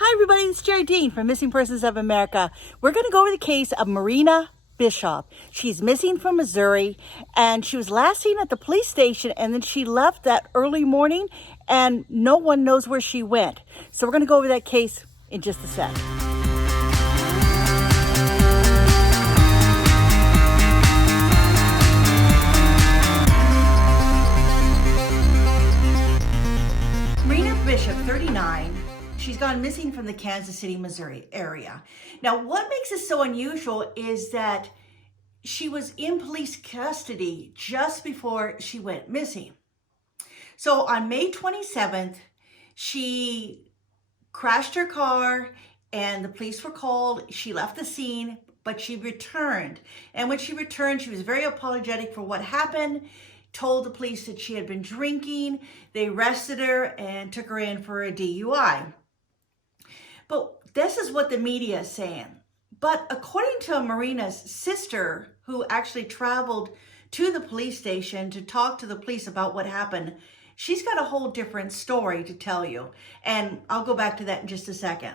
Hi everybody, it's Jerrie from Missing Persons of America. We're going to go over the case of Marina Bischoff. She's missing from Missouri, and she was last seen at the police station, and then she left that early morning, and no one knows where she went. So we're going to go over that case in just a sec. Marina Bischoff, 39. She's gone missing from the Kansas City, Missouri area. Now, what makes this so unusual is that she was in police custody just before she went missing. So on May 27th, she crashed her car and the police were called. She left the scene, but she returned. And when she returned, she was very apologetic for what happened, told the police that she had been drinking. They arrested her and took her in for a DUI. But this is what the media is saying. But according to Marina's sister, who actually traveled to the police station to talk to the police about what happened, she's got a whole different story to tell you. And I'll go back to that in just a second.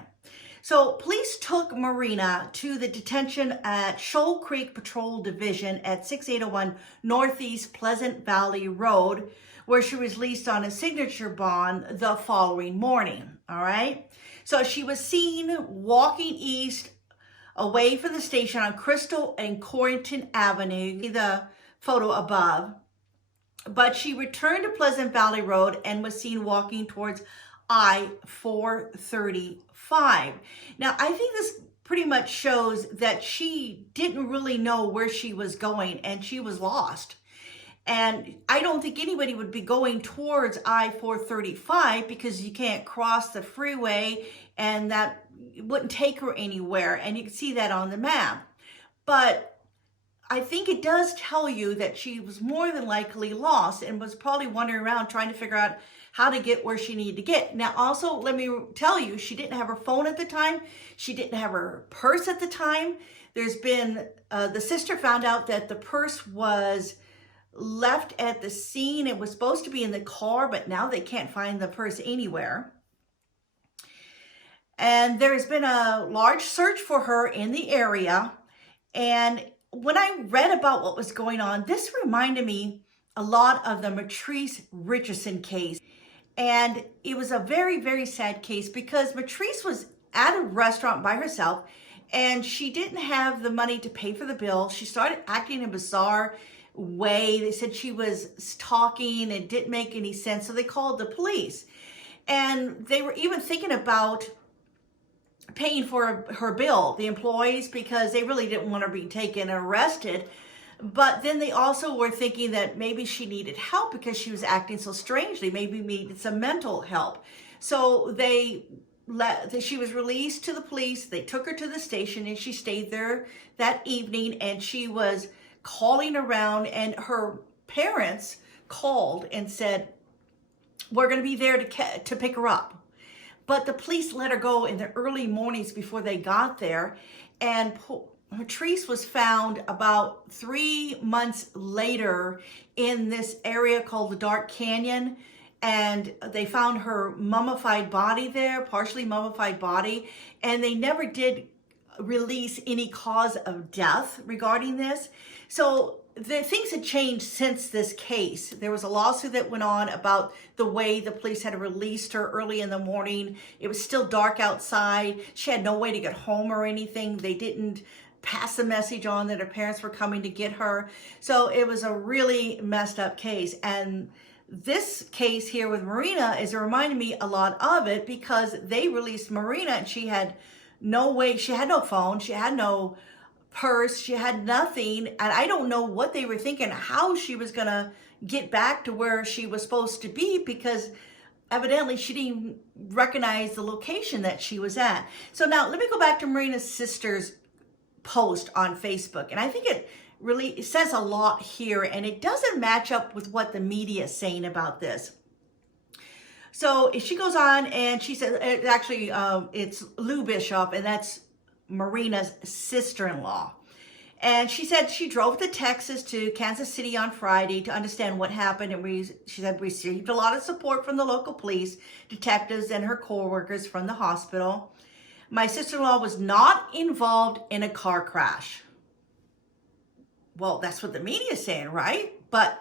So police took Marina to the detention at Shoal Creek Patrol Division at 6801 Northeast Pleasant Valley Road, where she was released on a signature bond the following morning, all right? So she was seen walking east away from the station on Crystal and Corrington Avenue, the photo above, but she returned to Pleasant Valley Road and was seen walking towards I-435. Now, I think this pretty much shows that she didn't really know where she was going and she was lost. And I don't think anybody would be going towards I-435 because you can't cross the freeway and that wouldn't take her anywhere. And you can see that on the map. But I think it does tell you that she was more than likely lost and was probably wandering around trying to figure out how to get where she needed to get. Now, also, let me tell you, she didn't have her phone at the time. She didn't have her purse at the time. There's been, the sister found out that the purse was left at the scene. It was supposed to be in the car, but now they can't find the purse anywhere. And there's been a large search for her in the area. And when I read about what was going on, this reminded me a lot of the Matrice Richardson case. And it was a very, very sad case because Matrice was at a restaurant by herself and she didn't have the money to pay for the bill. She started acting in a bizarre way. They said she was talking and didn't make any sense. So they called the police. And they were even thinking about paying for her bill, the employees, because they really didn't want her to be taken and arrested. But then they also were thinking that maybe she needed help because she was acting so strangely, maybe needed some mental help. So she was released to the police. They took her to the station and she stayed there that evening, and she was calling around, and her parents called and said, we're going to be there to pick her up. But the police let her go in the early mornings before they got there. And Matrice was found about 3 months later in this area called the Dark Canyon. And they found her mummified body there, partially mummified body. And they never did release any cause of death regarding this. So the things had changed since this case. There was a lawsuit that went on about the way the police had released her early in the morning. It was still dark outside. She had no way to get home or anything. They didn't pass the message on that her parents were coming to get her. So it was a really messed up case. And this case here with Marina is reminding me a lot of it because they released Marina and she had no way, she had no phone, she had no purse, she had nothing, and I don't know what they were thinking, how she was gonna get back to where she was supposed to be, because evidently she didn't even recognize the location that she was at. So now let me go back to Marina's sister's post on Facebook, and I think it really says a lot here, and it doesn't match up with what the media is saying about this. So she goes on and she says, it's Lou Bischoff, and that's Marina's sister-in-law. And she said she drove to Texas to Kansas City on Friday to understand what happened. And she said received a lot of support from the local police, detectives, and her co-workers from the hospital. My sister-in-law was not involved in a car crash. Well, that's what the media is saying, right? But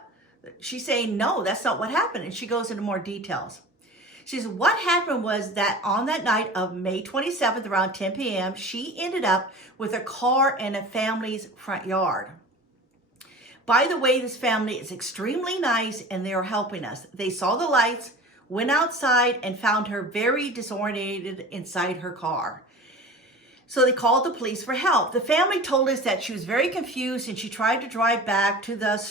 she's saying, no, that's not what happened. And she goes into more details. She says, what happened was that on that night of May 27th, around 10 p.m., she ended up with a car in a family's front yard. By the way, this family is extremely nice and they are helping us. They saw the lights, went outside, and found her very disoriented inside her car. So they called the police for help. The family told us that she was very confused and she tried to drive back to the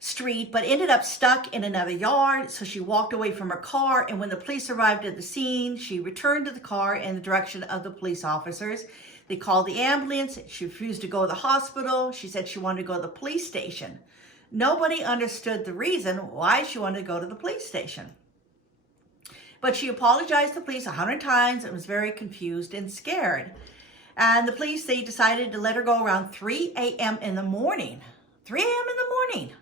street, but ended up stuck in another yard. So she walked away from her car, and when the police arrived at the scene, she returned to the car in the direction of the police officers. They called the ambulance. She refused to go to the hospital. She said she wanted to go to the police station. Nobody understood the reason why she wanted to go to the police station. But she apologized to the police 100 times and was very confused and scared. And the police, they decided to let her go around 3 a.m. in the morning. 3 a.m. in the morning.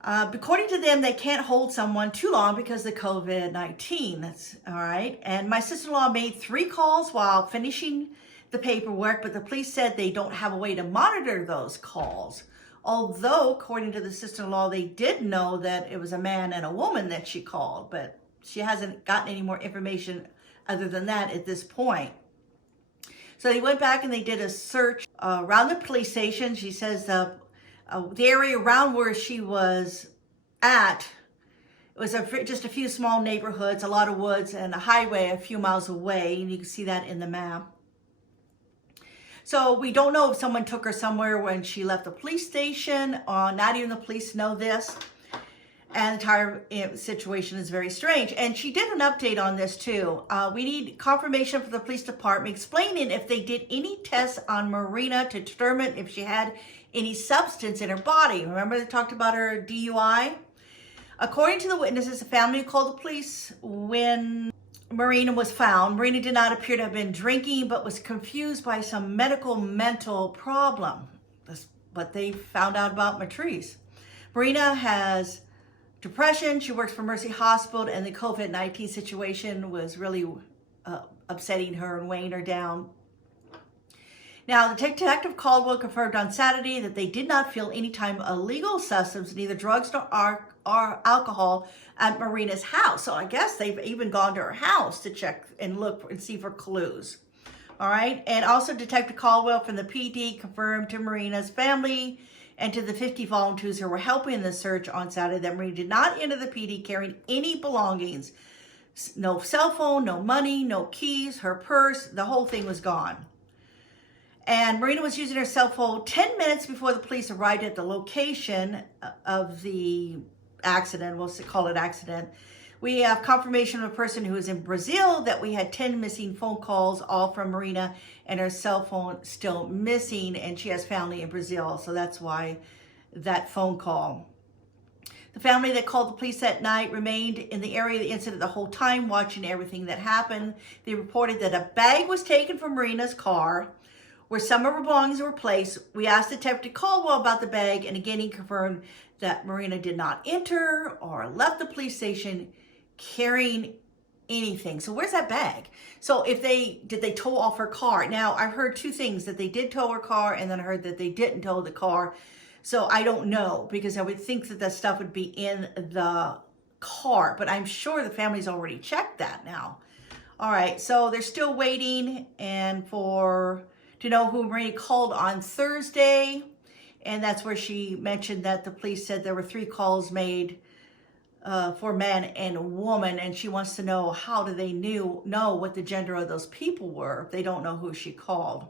According to them, they can't hold someone too long because of COVID-19. That's all right. And my sister-in-law made 3 calls while finishing the paperwork, but the police said they don't have a way to monitor those calls. Although, according to the sister-in-law, they did know that it was a man and a woman that she called, but she hasn't gotten any more information other than that at this point. So they went back and they did a search around the police station. She says the area around where she was at, it was just a few small neighborhoods, a lot of woods, and a highway a few miles away, and you can see that in the map. So we don't know if someone took her somewhere when she left the police station. Not even the police know this. And the entire situation is very strange. And she did an update on this too. We need confirmation from the police department explaining if they did any tests on Marina to determine if she had any substance in her body. Remember they talked about her DUI? According to the witnesses, the family called the police when Marina was found. Marina did not appear to have been drinking, but was confused by some mental problem. That's what they found out about Matrice. Marina has depression. She works for Mercy Hospital, and the COVID-19 situation was really upsetting her and weighing her down. Now, the Detective Caldwell confirmed on Saturday that they did not feel any type of illegal substance, neither drugs nor alcohol, at Marina's house. So I guess they've even gone to her house to check and look and see for clues. All right. And also Detective Caldwell from the PD confirmed to Marina's family and to the 50 volunteers who were helping in the search on Saturday that Marina did not enter the PD carrying any belongings. No cell phone, no money, no keys, her purse, the whole thing was gone. And Marina was using her cell phone 10 minutes before the police arrived at the location of the accident. We'll call it accident. We have confirmation of a person who is in Brazil that we had 10 missing phone calls, all from Marina, and her cell phone still missing, and she has family in Brazil, so that's why that phone call. The family that called the police that night remained in the area of the incident the whole time, watching everything that happened. They reported that a bag was taken from Marina's car, where some of her belongings were placed. We asked Detective Caldwell about the bag, and again he confirmed that Marina did not enter or left the police station carrying anything. So where's that bag? So did they tow off her car? Now, I've heard 2 things, that they did tow her car, and then I heard that they didn't tow the car. So I don't know, because I would think that stuff would be in the car, but I'm sure the family's already checked that now. All right, so they're still waiting to know who Marina called on Thursday. And that's where she mentioned that the police said there were 3 calls made for man and woman. And she wants to know, how do they know what the gender of those people were if they don't know who she called.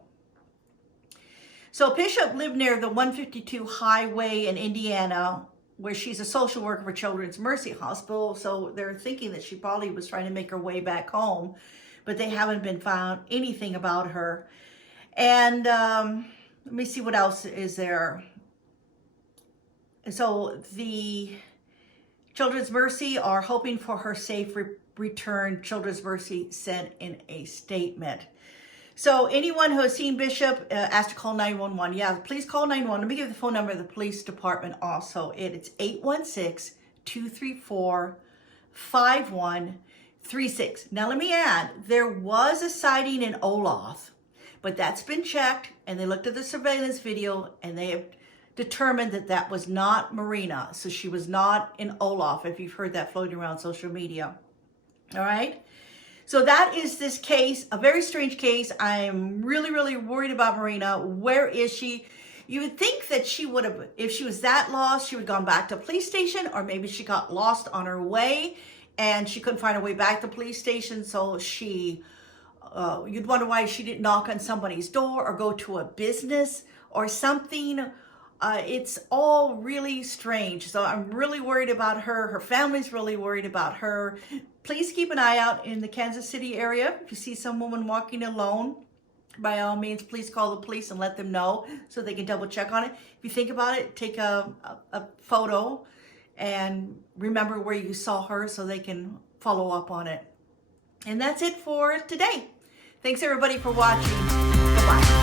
So Bishop lived near the 152 highway in Indiana, where she's a social worker for Children's Mercy Hospital. So they're thinking that she probably was trying to make her way back home, but they haven't been found anything about her. And let me see what else is there. So the Children's Mercy are hoping for her safe return, Children's Mercy said in a statement. So anyone who has seen Bishop asked to call 911. Yeah, please call 911. Let me give you the phone number of the police department also. It's 816-234-5136. Now let me add, there was a sighting in Olaf, but that's been checked, and they looked at the surveillance video, and they have determined that that was not Marina. So she was not in Olaf, if you've heard that floating around social media. All right? So that is this case, a very strange case. I'm really, really worried about Marina. Where is she? You would think that she would have, if she was that lost, she would have gone back to the police station, or maybe she got lost on her way and she couldn't find her way back to the police station. So she, you'd wonder why she didn't knock on somebody's door or go to a business or something. It's all really strange. So I'm really worried about her. Her family's really worried about her. Please keep an eye out in the Kansas City area. If you see some woman walking alone, by all means, please call the police and let them know so they can double check on it. If you think about it, take a photo and remember where you saw her so they can follow up on it. And that's it for today. Thanks everybody for watching. Bye-bye.